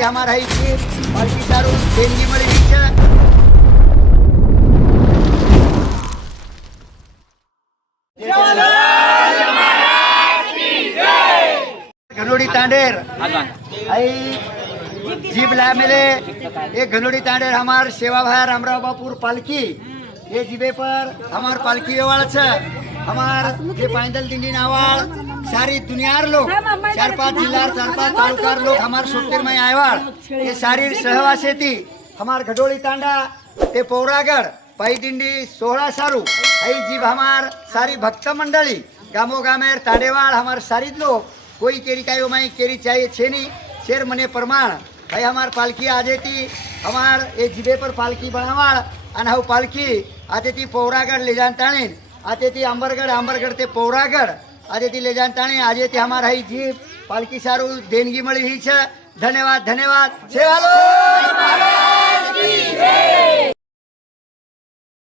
ते हमारा ही जीप पालकी सारू देणगी मिळली છે घनोड़ी तांडेर आई जीप ला मेले ये घनोड़ी तांडेर हमार सेवा भाई रामराव बापुर पालकी ये जीबे पर हमार पालकी व्यवहार छे हमार ये पैदल दिंडी नावाळ सारी दुनियार लोग 4-5 जिल्हा 4-5 तालुकार लोग हमार सुट्टीर में आयवाळ ये सारी सहवासी थी हमार घडोली तांडा ते पौरागढ़ पाई दिंडी 16 सारू आई जीव हमार सारी भक्त मंडली गामो गामेर तांडेवाड़ हमार सारी लोग कोई केरी कायो माई केरी चाहिए छे नहीं शेर मने प्रमाण भाई हमार पालकी आजे थी हमार ये जीबे पर पालकी बनावाड़ અને હું પાલકી આજેથી પૌરાગઢ ले जान ताणी આજેથી अंबरगढ़ ते पौरागढ़ આજેથી ले जान ताणी આજેથી हमारा ही जीप पालकी सारू देणगी मળી ही છે धन्यवाद धन्यवाद जय